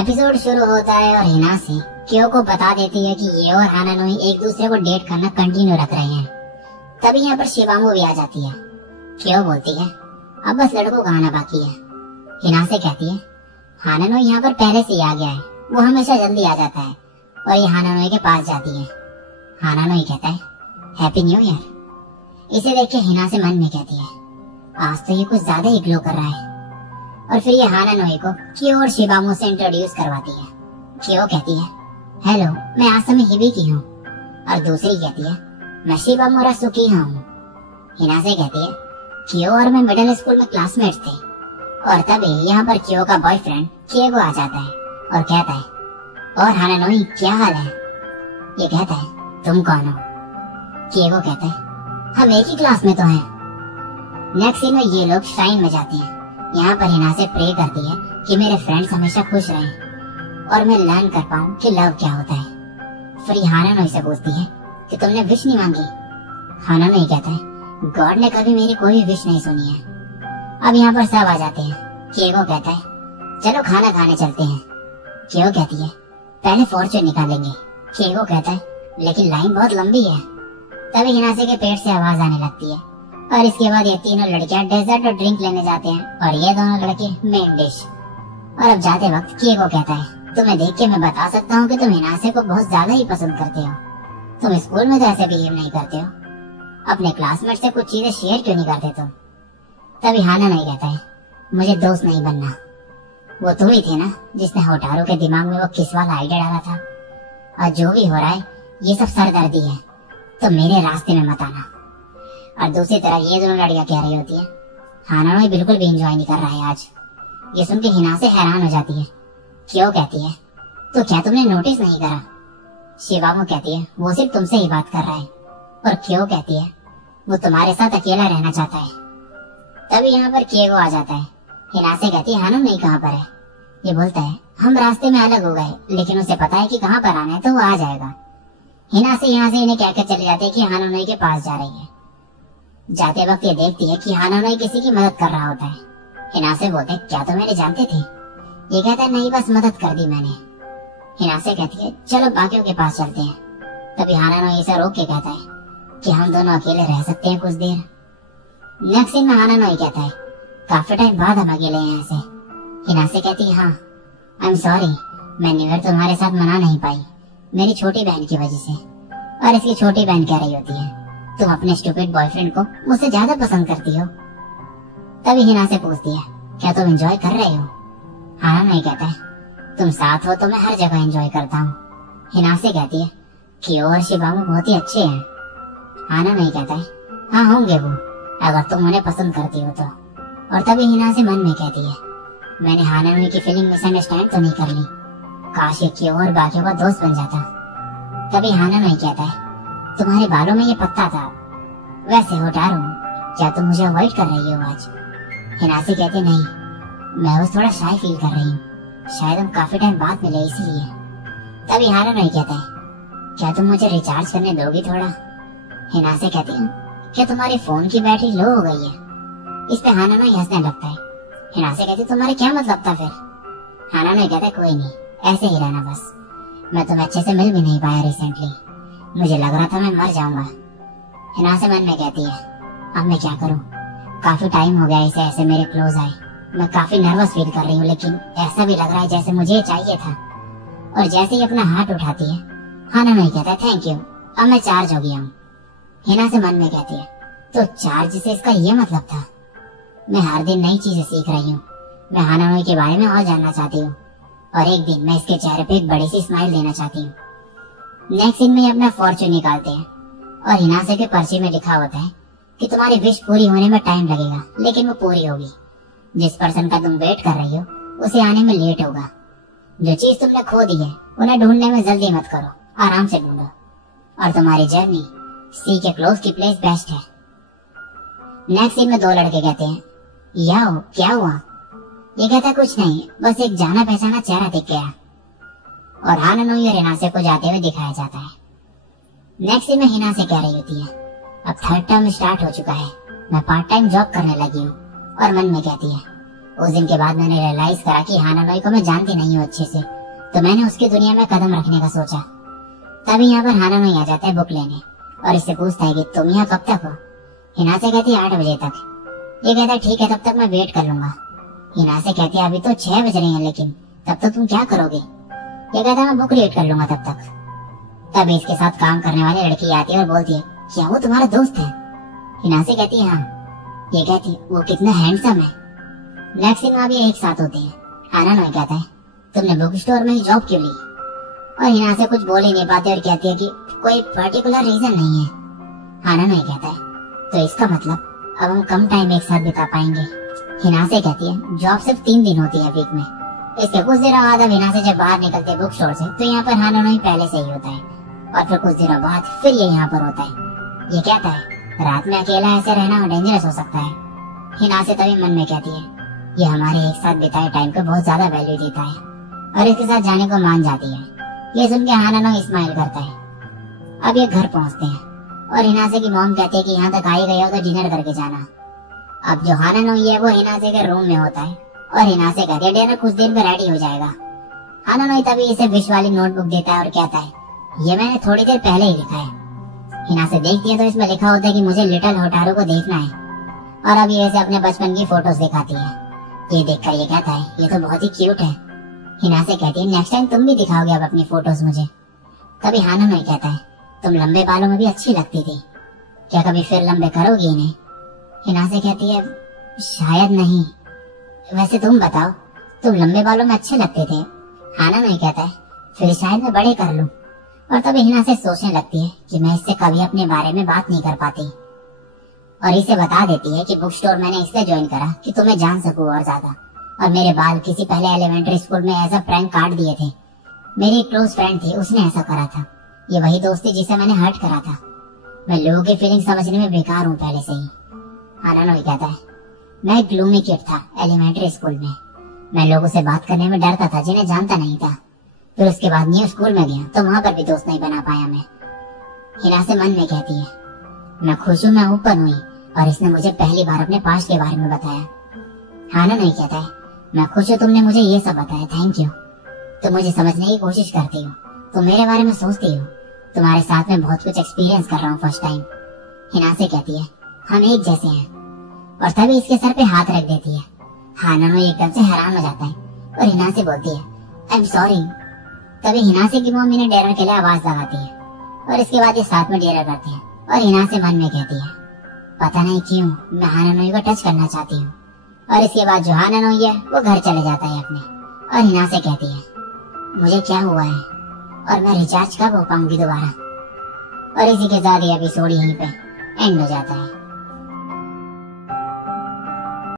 Episode शुरू होता है और हिनासे क्यो को बता देती है कि ये और हानानोई एक दूसरे को डेट करना कंटिन्यू रख रहे हैं। तभी यहाँ पर शिबांगो भी आ जाती है। क्यो बोलती है अब बस लड़कों का आना बाकी है। हिनासे कहती है हानानोई यहाँ पर पहले से ही आ गया है, वो हमेशा जल्दी आ जाता है। और ये हानानोई के पास जाती है। हानानोई कहता है हैप्पी न्यू ईयर। इसे देख के हिनासे मन में कहती है आज तो ये कुछ ज्यादा ही ग्लो कर रहा है। और फिर ये हानानोई को क्यो और शिबांगो से इंट्रोड्यूस करवाती है। क्यो कहती है हेलो, मैं आसमी हिबिकी हूँ। और दूसरी कहती है मैं शिबांगो रासुकिहा हूँ। हिनासे कहती है क्यो और मैं मिडिल स्कूल में क्लासमेट्स थे। और तभी यहाँ पर क्यो का बॉयफ्रेंड किएगो आ जाता है और कहता है और हानानोई क्या हाल है। ये कहता है तुम कौन हो। किएगो कहता है हम एक ही क्लास में तो हैं। नेक्स्ट सीन में ये लोग श्राइन में जाते हैं। यहाँ पर हिनासे प्रे करती है कि मेरे फ्रेंड्स हमेशा खुश रहें और मैं लर्न कर पाऊँ कि लव क्या होता है। फिर हानानोई से पूछती है कि तुमने विश नहीं मांगी। हानानोई कहता है गॉड ने कभी मेरी कोई विश नहीं सुनी है। अब यहाँ पर सब आ जाते हैं। किएगो कहता है चलो खाना खाने चलते हैं। कियो कहती है पहले फॉर्चून निकालेंगे। किएगो कहता है लेकिन लाइन बहुत लंबी है। तभी हिनासे के पेट से आवाज आने लगती है और इसके बाद ये तीनों लड़कियां डेजर्ट और ड्रिंक लेने जाते हैं और ये दोनों लड़के मेन डिश। और अब जाते वक्त किएगो कहता है तुम्हें देख के मैं बता सकता हूँ कि तुम हिनासे को बहुत ज्यादा ही पसंद करते हो। तुम स्कूल में तो ऐसे बिहेव नहीं करते हो, अपने क्लासमेट से कुछ चीजें शेयर क्यों नहीं करते तुम। तभी हानानोई कहता है मुझे दोस्त नहीं बनना, वो तुम ही थे ना जिसने होटारो के दिमाग में वो किस वाला आइडिया डाला था। और जो भी हो रहा है ये सब सरदर्दी है, तो मेरे रास्ते में मत आना। और दूसरी तरफ ये दोनों लड़कियां कह रही होती है हानानोई बिल्कुल भी एंजॉय नहीं कर रहा है आज। ये सुन के हिनासे हैरान हो जाती है। क्यों कहती है तो क्या तुमने नोटिस नहीं करा। शिबांगो कहती है वो सिर्फ तुमसे ही बात कर रहा है। और क्यों कहती है वो तुम्हारे साथ अकेला रहना चाहता है। तभी यहाँ पर किएगो आ जाता है। हिनासे कहती है हानानोई कहाँ पर है। ये बोलता है हम रास्ते में अलग हो गए, लेकिन उसे पता है कि कहाँ पर आना है तो वो आ जाएगा। हिनासे यहाँ से इन्हें कहकर चले जाते हैं कि हानानोई के पास जा रही है। जाते वक्त ये देखती है कि हानानोई किसी की मदद कर रहा होता है। हिनासे बोलते क्या तुम मेरे जानते थे। ये कहता है नहीं, बस मदद कर दी मैंने। हिनासे कहती है चलो बाकियों के पास चलते हैं। तभी हानानोई इसे रोक के कहता है कि हम दोनों अकेले रह सकते हैं कुछ देर। नेक्स्ट सीन में हानानोई कहता है काफी टाइम बाद हम अकेले हैं ऐसे। हिनासे कहती है हाँ आई एम सॉरी, मैं न्यू ईयर तुम्हारे साथ मना नहीं पाई मेरी छोटी बहन की वजह से। और इसकी छोटी बहन कह रही होती है तुम अपने स्टूपिड बॉयफ्रेंड को मुझसे ज्यादा पसंद करती हो। तभी हिनासे पूछती है क्या तुम एंजॉय कर रहे हो। हानानोई कहता है तुम साथ हो तो मैं हर जगह एंजॉय करता हूँ। हिनासे कहती है कियो और शिबांगो बहुत ही अच्छे हैं। हानानोई कहता है हाँ होंगे वो, अगर तुम उन्हें पसंद करती हो तो। और तभी हिनासे मन में कहती है मैंने हानानोई की फीलिंग मिसअंडरस्टैंड तो नहीं कर ली, काश ये कियो और बाकियों का दोस्त बन जाता। तभी हानानोई कहता है तुम्हारे बालों में ये पत्ता था, वैसे होटारो क्या तुम मुझे अवॉइड कर रही हो आज। हिनासे कहते नहीं, मैं बस थोड़ा शाय फील कर रही हूँ, शायद हम काफी टाइम बाद मिले इसीलिए। तभी हानानोई कहता है क्या तुम मुझे रिचार्ज करने दोगी थोड़ा। हिनासे कहती है क्या तुम्हारे फोन की बैटरी लो हो गई है। इस पे हानानोई हंसने लगता है। हिनासे कहती तुम्हारे क्या मतलब था फिर। हानानोई कहता है कोई नहीं, ऐसे ही रहना बस, मैं तुम्हें अच्छे से मिल भी नहीं पाया रिसेंटली, मुझे लग रहा था मैं मर जाऊंगा। हिनासे मन में कहती है अब मैं क्या करूं, काफी टाइम हो गया इसे ऐसे मेरे क्लोज आए, मैं काफी नर्वस फील कर रही हूँ, लेकिन ऐसा भी लग रहा है जैसे मुझे ये चाहिए था। और जैसे ही अपना हाथ उठाती है हानानोई कहता है थैंक यू, अब मैं चार्ज हो गया हूँ। हिनासे मन में कहती है तो चार्ज से इसका ये मतलब था, मैं हर दिन नई चीजें सीख रही हूँ, मैं हानानोई के बारे में और जानना चाहती हूँ और एक दिन मैं इसके चेहरे पे एक बड़ी सी स्माइल देना चाहती हूँ। नेक्स्ट सीन में अपना फॉर्चून निकालते हैं और हिनासे के पर्ची में लिखा होता है कि तुम्हारी विश पूरी होने में टाइम लगेगा, लेकिन वो पूरी होगी। जिस पर्सन का तुम वेट कर रही हो उसे आने में लेट होगा। जो चीज तुमने खो दी है उन्हें ढूंढने में जल्दी मत करो, आराम से ढूंढो। और तुम्हारी जर्नी सी के क्लोज की प्लेस बेस्ट है। नेक्स्ट सीन में दो लड़के कहते हैं याओ क्या हुआ। ये कहता कुछ नहीं, बस एक जाना पहचाना चेहरा दिख गया। और हानानोई और हिनासे को जाते हुए दिखाया जाता है। नेक्स्ट सीन में हिनासे कह रही होती है अब थर्ड टर्म स्टार्ट हो चुका है, मैं पार्ट टाइम जॉब करने लगी हूँ। और मन में कहती है उस दिन के बाद मैंने रियलाइज करा कि हानानोई को मैं जानती नहीं हूँ अच्छे से, तो मैंने उसकी दुनिया में कदम रखने का सोचा। तभी यहाँ पर हानानोई आ जाता है बुक लेने और इससे पूछता है कि तुम यहाँ कब तक हो। हिनासे कहती है 8 बजे तक। ये कहता है ठीक है, तब तक मैं वेट कर लूंगा। हिनासे कहती है अभी तो 6 बज रहे हैं, लेकिन तब तक तुम क्या करोगे। ये कहता है मैं बुक रीड कर लूंगा तब तक। तभी इसके साथ काम करने वाली लड़की आती है और बोलती है क्या वो तुम्हारा दोस्त है। हिनासे कहती है हाँ। ये कहती है वो कितना हैंडसम है। नेक्स्ट दिन वहाँ भी एक साथ होते हैं। हानानोई कहता है तुमने बुक स्टोर में जॉब क्यों ली। और हिनासे कुछ बोल ही नहीं पाते और कहती है कि कोई पर्टिकुलर रीजन नहीं है। हानानोई कहता है तो इसका मतलब अब हम कम टाइम एक साथ बिता पाएंगे। हिनासे कहती है जॉब सिर्फ 3 दिन होती है वीक में। इसके कुछ दिनों बाद अब हिनासे जब बाहर निकलते बुक स्टोर से तो यहाँ पर हानानोई पहले से ही होता है और फिर कुछ दिनों बाद फिर ये यहाँ पर होता है। ये कहता है रात में अकेला ऐसे रहना डेंजरस हो सकता है। हिनासे तभी मन में कहती है ये हमारे एक साथ बिताए टाइम को बहुत ज्यादा वैल्यू देता है और इसके साथ जाने को मान जाती है। ये सुन के हानानोई स्माइल करता है। अब ये घर पहुंचते हैं और हिनासे की मॉम कहती है कि यहाँ तक आई गए हो तो डिनर करके जाना। अब जो हानानोई है वो हिनासे के रूम में होता है और हिनासे कहती है डिनर कुछ देर में रेडी हो जाएगा। हानानोई तभी इसे विश वाली नोटबुक देता है और कहता है ये मैंने थोड़ी देर पहले ही लिखा है। हिनासे देखती है तो इसमें लिखा होता है कि मुझे लिटिल होटारू को देखना है और अब ये इसे अपने बचपन की फोटोज दिखाती है। ये देखकर ये कहता है ये तो बहुत ही क्यूट है। हिनासे कहती है नेक्स्ट टाइम तुम भी दिखाओगे अब अपनी फोटोज मुझे। तभी हानानोई कहता है तुम लंबे बालों में भी अच्छी लगती थी, क्या कभी फिर लंबे करोगी इन्हें। हिनासे कहती है शायद नहीं, वैसे तुम बताओ तुम लंबे बालों में अच्छे लगते थे। हानानोई कहता है फिर शायद मैं बड़े कर लूं। और तभी हिनासे सोचने लगती है कि मैं इससे कभी अपने बारे में बात नहीं कर पाती और इसे बता देती है कि बुक स्टोर मैंने इसलिए ज्वाइन करा कि तुम्हें जान सकूं और ज्यादा। और मेरे बाल किसी पहले एलिमेंट्री स्कूल में ऐसा प्रैंक काट दिए थे। मेरी क्लोज फ्रेंड थी, उसने ऐसा करा था। ये वही दोस्त थी जिसे मैंने हर्ट करा था। मैं लोगों की फीलिंग समझने में बेकार हूँ पहले से ही। हानानोई कहता है मैं एक ग्लूमी किड था एलिमेंट्री स्कूल में। मैं लोगों से बात करने में डरता था जिन्हें जानता नहीं था। फिर उसके बाद न्यू स्कूल में गया तो वहां पर भी दोस्त नहीं बना पाया मैं। हिनासे मन में कहती है मैं खुश हूँ मैं ओपन हुई और इसने मुझे पहली बार अपने पास्ट के बारे में बताया। हानानोई कहता है मैं खुश हूँ तुमने मुझे ये सब बताया, थैंक यू। तुम मुझे समझने की कोशिश करती हो, तुम मेरे बारे में सोचती हो। तुम्हारे साथ में बहुत कुछ एक्सपीरियंस कर रहा हूँ फर्स्ट टाइम। हिनासे कहती है हम एक जैसे हैं और तभी इसके सर पे हाथ रख देती है। हानानोई एकदम से हैरान हो जाता है और हिनासे बोलती है आई एम सॉरी। तभी हिनासे की मम्मी ने डिनर के लिए आवाज लगाती है और इसके बाद ये साथ में डिनर करते हैं। और हिनासे मन में कहती है पता नहीं क्यों मैं हानानोई को टच करना चाहती हूँ। और इसके बाद जो हानानोई है वो घर चले जाता है अपने। और हिनासे कहती है मुझे क्या हुआ है और मैं रिचार्ज कब हो पाऊंगी दोबारा। और इसी के साथ ये एपिसोड यहीं पे एंड हो जाता है।